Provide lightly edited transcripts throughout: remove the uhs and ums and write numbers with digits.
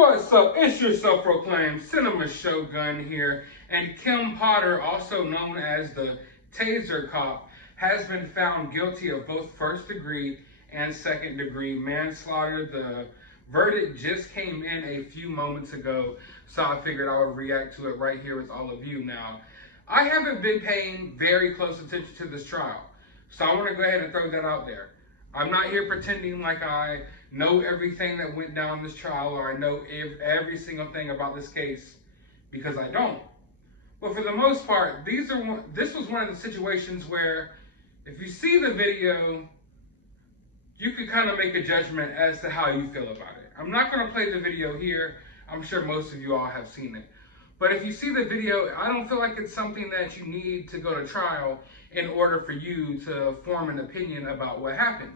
What's up? It's your self-proclaimed cinema shogun here, and Kim Potter, also known as the Taser cop, has been found guilty of both first-degree and second-degree manslaughter. The verdict just came in a few moments ago, so I figured I would react to it right here with all of you. Now, I haven't been paying very close attention to this trial, so I want to go ahead and throw that out there. I'm not here pretending like I know everything that went down this trial or I know every single thing about this case, because I don't. But for the most part, this was one of the situations where if you see the video, you can kind of make a judgment as to how you feel about it. I'm not going to play the video here. I'm sure most of you all have seen it. But if you see the video, I don't feel like it's something that you need to go to trial in order for you to form an opinion about what happened.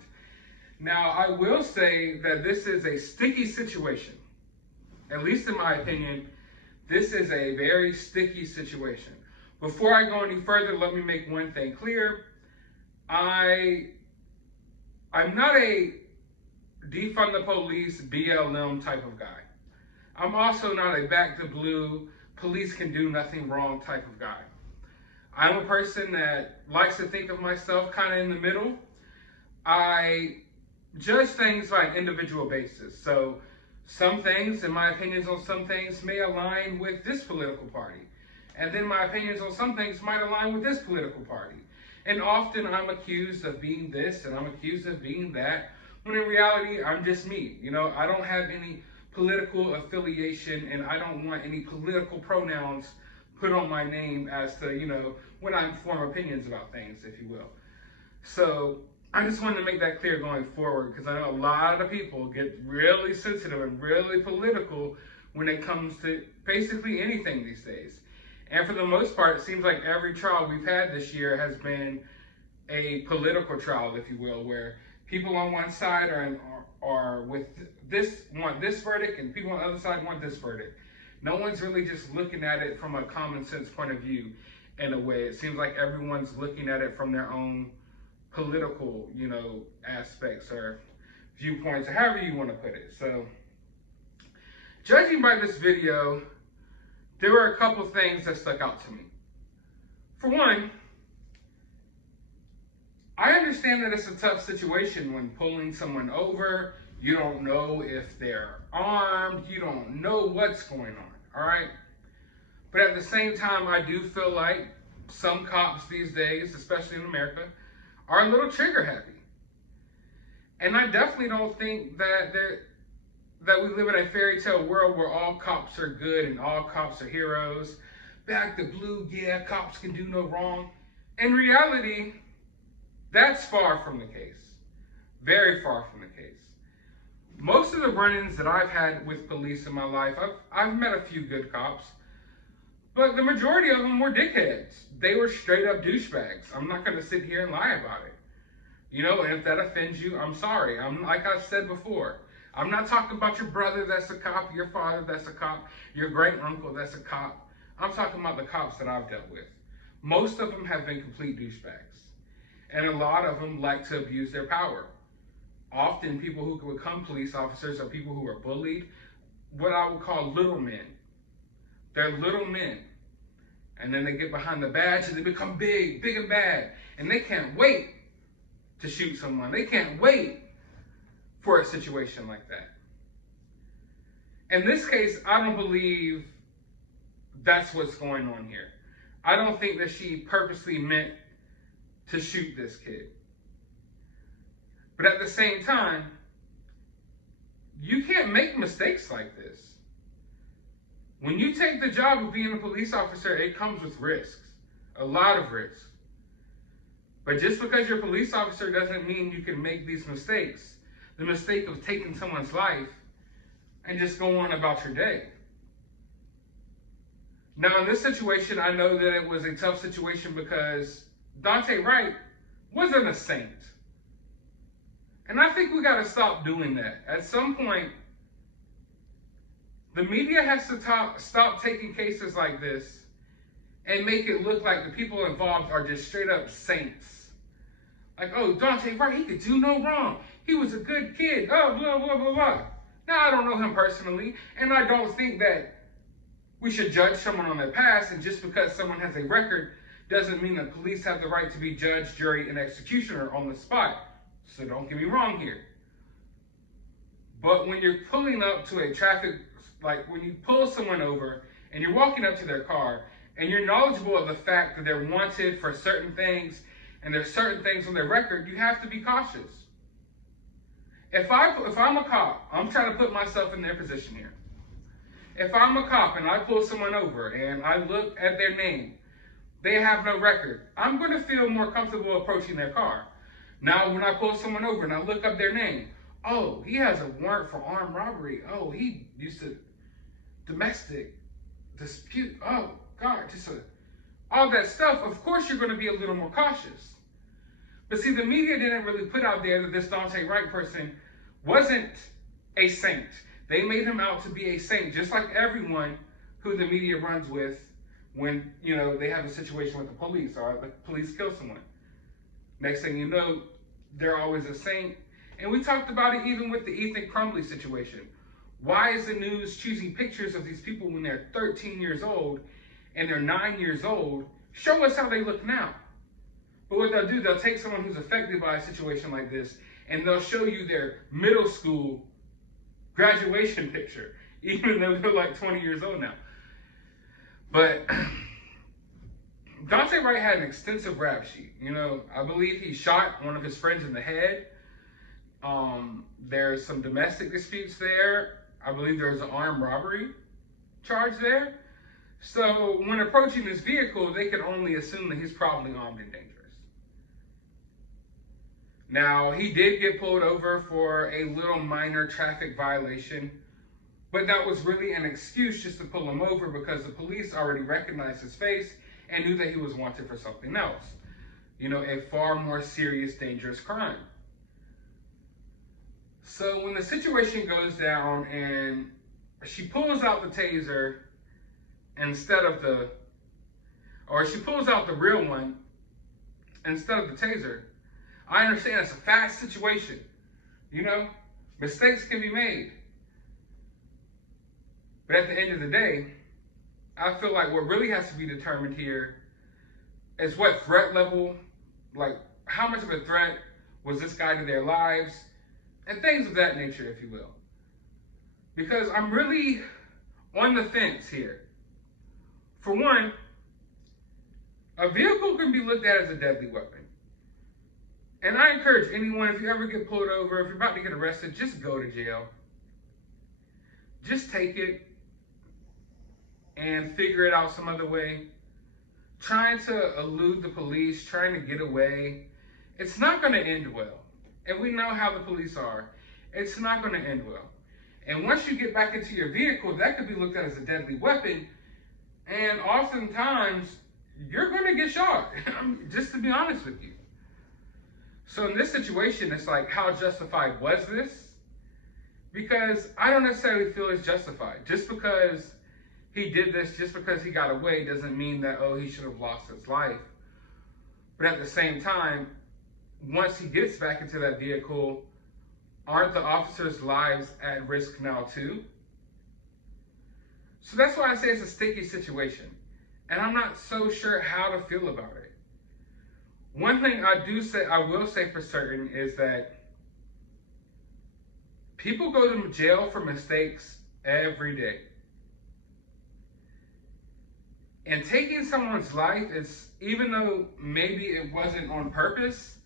Now, I will say that this is a sticky situation. At least in my opinion, this is a very sticky situation. Before I go any further, let me make one thing clear. I'm not a defund the police, BLM type of guy. I'm also not a back the blue, police can do nothing wrong type of guy. I'm a person that likes to think of myself kind of in the middle. I judge things by an individual basis. So some things, and my opinions on some things, may align with this political party. And then my opinions on some things might align with this political party. And often I'm accused of being this and I'm accused of being that, when in reality, I'm just me. You know, I don't have any political affiliation and I don't want any political pronouns put on my name as to, you know, when I form opinions about things, if you will. So I just wanted to make that clear going forward, because I know a lot of people get really sensitive and really political when it comes to basically anything these days. And for the most part, it seems like every trial we've had this year has been a political trial, if you will, where people on one side are with this, want this verdict, and people on the other side want this verdict. No one's really just looking at it from a common sense point of view in a way. It seems like everyone's looking at it from their own political, you know, aspects or viewpoints, or however you want to put it. So, judging by this video, there were a couple things that stuck out to me. For one, I understand that it's a tough situation when pulling someone over. You don't know if they're armed. You don't know what's going on, all right? But at the same time, I do feel like some cops these days, especially in America, are a little trigger happy. And I definitely don't think that we live in a fairy tale world where all cops are good and all cops are heroes. Back the blue, yeah, cops can do no wrong. In reality, that's far from the case. Very far from the case. Most of the run-ins that I've had with police in my life, I've met a few good cops, but the majority of them were dickheads. They were straight up douchebags. I'm not going to sit here and lie about it. You know, and if that offends you, I'm sorry. Like I've said before, I'm not talking about your brother that's a cop, your father that's a cop, your great uncle that's a cop. I'm talking about the cops that I've dealt with. Most of them have been complete douchebags. And a lot of them like to abuse their power. Often people who become police officers are people who are bullied, what I would call little men. They're little men. And then they get behind the badge and they become big, big and bad. And they can't wait to shoot someone. They can't wait for a situation like that. In this case, I don't believe that's what's going on here. I don't think that she purposely meant to shoot this kid. But at the same time, you can't make mistakes like this. When you take the job of being a police officer, it comes with risks, a lot of risks. But just because you're a police officer doesn't mean you can make these mistakes. The mistake of taking someone's life and just go on about your day. Now, in this situation, I know that it was a tough situation because Daunte Wright wasn't a saint. And I think we got to stop doing that. At some point, the media has to stop taking cases like this and make it look like the people involved are just straight up saints. Like, oh, Daunte Wright, he could do no wrong. He was a good kid. Oh, blah, blah, blah, blah. Now, I don't know him personally, and I don't think that we should judge someone on their past, and just because someone has a record doesn't mean that police have the right to be judge, jury, and executioner on the spot. So don't get me wrong here. But when you're pulling up to a traffic, like when you pull someone over and you're walking up to their car and you're knowledgeable of the fact that they're wanted for certain things and there's certain things on their record, you have to be cautious. If I'm a cop, I'm trying to put myself in their position here. If I'm a cop and I pull someone over and I look at their name, they have no record, I'm going to feel more comfortable approaching their car. Now, when I pull someone over and I look up their name, oh, he has a warrant for armed robbery. Oh, he used to domestic dispute. Oh, God, all that stuff. Of course, you're going to be a little more cautious. But see, the media didn't really put out there that this Daunte Wright person wasn't a saint. They made him out to be a saint, just like everyone who the media runs with when, they have a situation with the police or the police kill someone. Next thing you know, they're always a saint. And we talked about it even with the Ethan Crumbley situation. Why is the news choosing pictures of these people when they're 13 years old and they're 9 years old? Show us how they look now. But what they'll do, they'll take someone who's affected by a situation like this and they'll show you their middle school graduation picture, even though they're like 20 years old now. But Daunte Wright had an extensive rap sheet. I believe he shot one of his friends in the head. There's some domestic disputes there. I believe there was an armed robbery charge there. So when approaching this vehicle, they could only assume that he's probably armed and dangerous. Now, he did get pulled over for a little minor traffic violation, but that was really an excuse just to pull him over because the police already recognized his face and knew that he was wanted for something else. A far more serious, dangerous crime. So when the situation goes down and she pulls out the taser she pulls out the real one instead of the taser, I understand it's a fast situation. Mistakes can be made. But at the end of the day, I feel like what really has to be determined here is what threat level, like how much of a threat was this guy to their lives, and things of that nature, if you will. Because I'm really on the fence here. For one, a vehicle can be looked at as a deadly weapon. And I encourage anyone, if you ever get pulled over, if you're about to get arrested, just go to jail. Just take it and figure it out some other way. Trying to elude the police, trying to get away, it's not going to end well. And we know how the police are. It's not going to end well. And once you get back into your vehicle, that could be looked at as a deadly weapon. And oftentimes, you're going to get shot, just to be honest with you. So in this situation, it's like, how justified was this? Because I don't necessarily feel it's justified. Just because he did this, just because he got away, doesn't mean that, he should have lost his life. But at the same time, once he gets back into that vehicle, aren't the officers' lives at risk now too? So that's why I say it's a sticky situation. And I'm not so sure how to feel about it. One thing I will say for certain is that people go to jail for mistakes every day. And taking someone's life is, even though maybe it wasn't on purpose,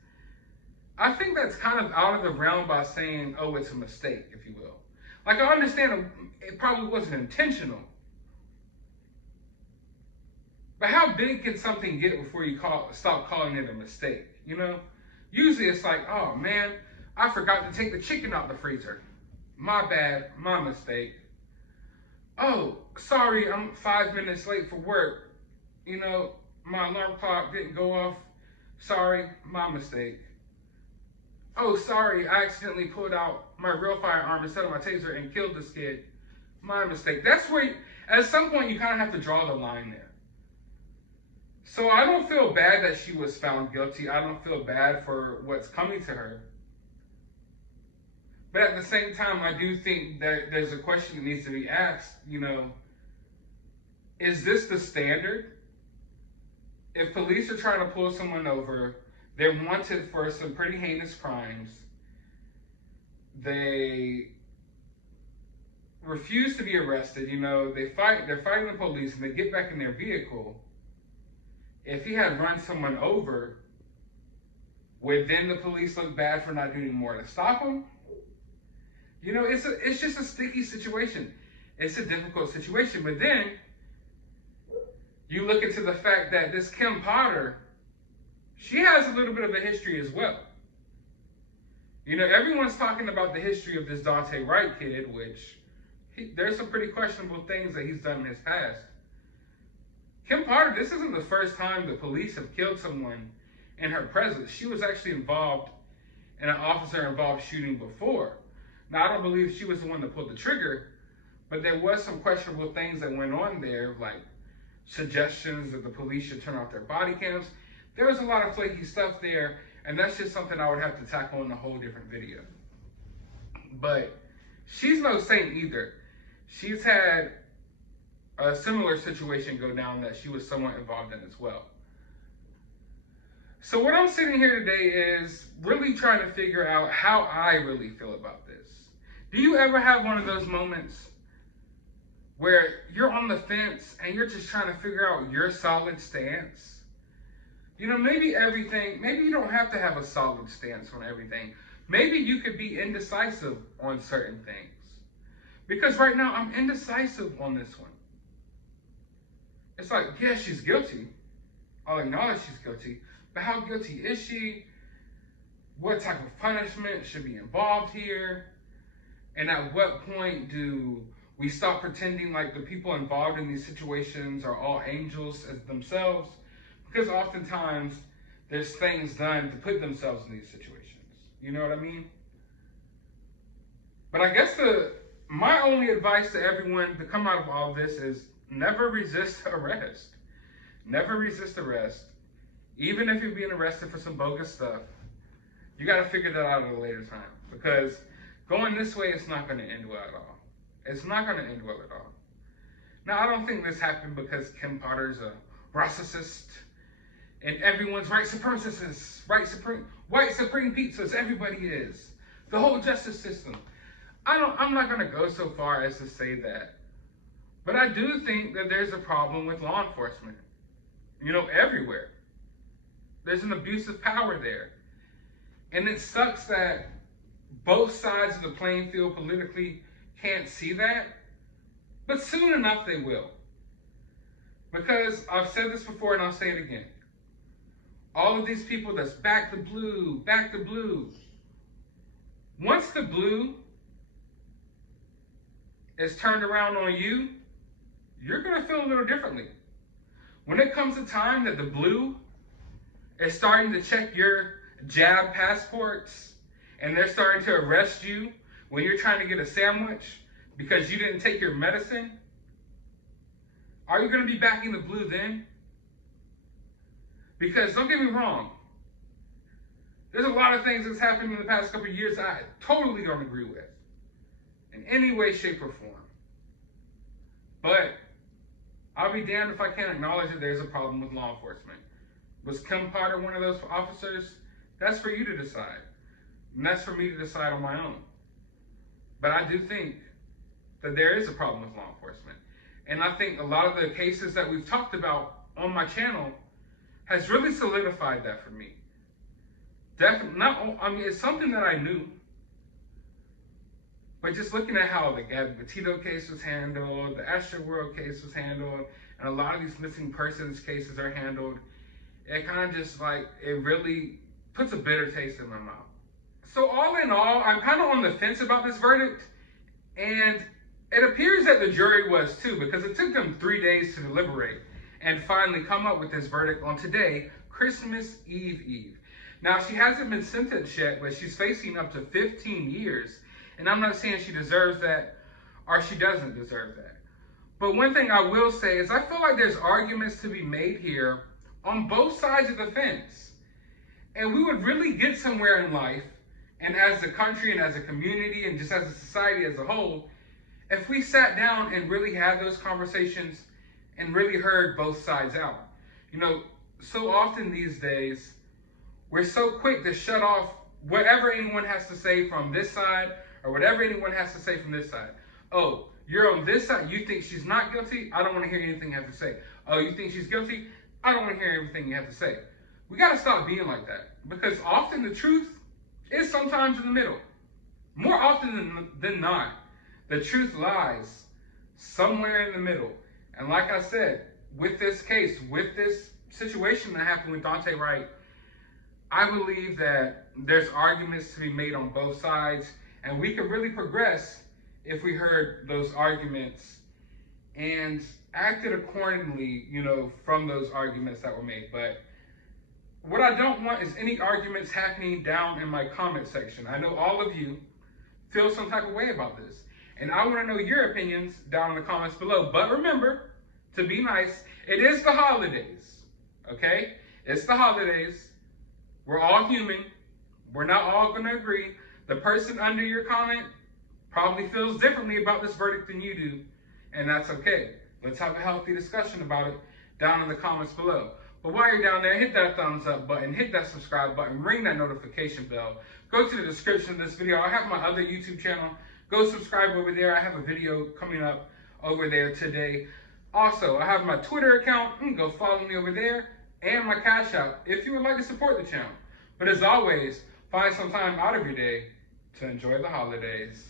I think that's kind of out of the realm by saying, it's a mistake, if you will. Like, I understand it probably wasn't intentional. But how big can something get before you stop calling it a mistake? Usually it's like, oh man, I forgot to take the chicken out the freezer. My bad, my mistake. Oh, sorry, I'm 5 minutes late for work. My alarm clock didn't go off. Sorry, my mistake. Oh, sorry, I accidentally pulled out my real firearm instead of my taser and killed this kid. My mistake. That's where, at some point, you kind of have to draw the line there. So I don't feel bad that she was found guilty. I don't feel bad for what's coming to her. But at the same time, I do think that there's a question that needs to be asked, is this the standard? If police are trying to pull someone over, they're wanted for some pretty heinous crimes, they refuse to be arrested, they're fighting the police and they get back in their vehicle. If he had run someone over, would then the police look bad for not doing more to stop him? It's just a sticky situation. It's a difficult situation. But then you look into the fact that this Kim Potter, she has a little bit of a history as well. Everyone's talking about the history of this Daunte Wright kid, which there's some pretty questionable things that he's done in his past. Kim Potter, this isn't the first time the police have killed someone in her presence. She was actually involved in an officer-involved shooting before. Now, I don't believe she was the one that pulled the trigger, but there was some questionable things that went on there, like suggestions that the police should turn off their body cams. There was a lot of flaky stuff there, and that's just something I would have to tackle in a whole different video. But she's no saint either. She's had a similar situation go down that she was somewhat involved in as well. So what I'm sitting here today is really trying to figure out how I really feel about this. Do you ever have one of those moments where you're on the fence and you're just trying to figure out your solid stance? Maybe you don't have to have a solid stance on everything. Maybe you could be indecisive on certain things. Because right now I'm indecisive on this one. It's like, yeah, she's guilty. I'll acknowledge she's guilty. But how guilty is she? What type of punishment should be involved here? And at what point do we stop pretending like the people involved in these situations are all angels as themselves? Because oftentimes there's things done to put themselves in these situations. You know what I mean? But I guess my only advice to everyone to come out of all this is never resist arrest. Never resist arrest. Even if you're being arrested for some bogus stuff, you got to figure that out at a later time. Because going this way, it's not going to end well at all. It's not going to end well at all. Now, I don't think this happened because Kim Potter's a racist and everyone's white supremacists, white supreme pizzas, everybody is. The whole justice system. I'm not going to go so far as to say that. But I do think that there's a problem with law enforcement. Everywhere. There's an abuse of power there. And it sucks that both sides of the playing field politically can't see that. But soon enough they will. Because I've said this before and I'll say it again. All of these people that's back the blue, back the blue. Once the blue is turned around on you, you're going to feel a little differently. When it comes to time that the blue is starting to check your jab passports and they're starting to arrest you when you're trying to get a sandwich because you didn't take your medicine, are you going to be backing the blue then? Because don't get me wrong, there's a lot of things that's happened in the past couple of years I totally don't agree with in any way, shape, or form. But I'll be damned if I can't acknowledge that there's a problem with law enforcement. Was Kim Potter one of those officers? That's for you to decide. And that's for me to decide on my own. But I do think that there is a problem with law enforcement. And I think a lot of the cases that we've talked about on my channel has really solidified that for me. It's something that I knew. But just looking at how the Gabby Petito case was handled, the Astroworld case was handled, and a lot of these missing persons cases are handled, it kind of just it really puts a bitter taste in my mouth. So all in all, I'm kind of on the fence about this verdict, and it appears that the jury was too, because it took them 3 days to deliberate and finally come up with this verdict on today, Christmas Eve. Now, she hasn't been sentenced yet, but she's facing up to 15 years. And I'm not saying she deserves that or she doesn't deserve that. But one thing I will say is I feel like there's arguments to be made here on both sides of the fence. And we would really get somewhere in life and as a country and as a community and just as a society as a whole, if we sat down and really had those conversations and really heard both sides out. You know, so often these days, we're so quick to shut off whatever anyone has to say from this side or whatever anyone has to say from this side. Oh, you're on this side. You think she's not guilty? I don't want to hear anything you have to say. Oh, you think she's guilty? I don't want to hear everything you have to say. We got to stop being like that, because often the truth is sometimes in the middle. More often than not, the truth lies somewhere in the middle. And like I said, with this case, with this situation that happened with Daunte Wright, I believe that there's arguments to be made on both sides, and we could really progress if we heard those arguments and acted accordingly, you know, from those arguments that were made. But what I don't want is any arguments happening down in my comment section. I know all of you feel some type of way about this, and I want to know your opinions down in the comments below. But remember, to be nice, it is the holidays, okay? It's the holidays. We're all human. We're not all going to agree. The person under your comment probably feels differently about this verdict than you do, and that's okay. Let's have a healthy discussion about it down in the comments below. But while you're down there, hit that thumbs up button, hit that subscribe button, ring that notification bell. Go to the description of this video. I have my other YouTube channel. Go subscribe over there. I have a video coming up over there today. Also, I have my Twitter account. Go follow me over there, and my CashApp if you would like to support the channel. But as always, find some time out of your day to enjoy the holidays.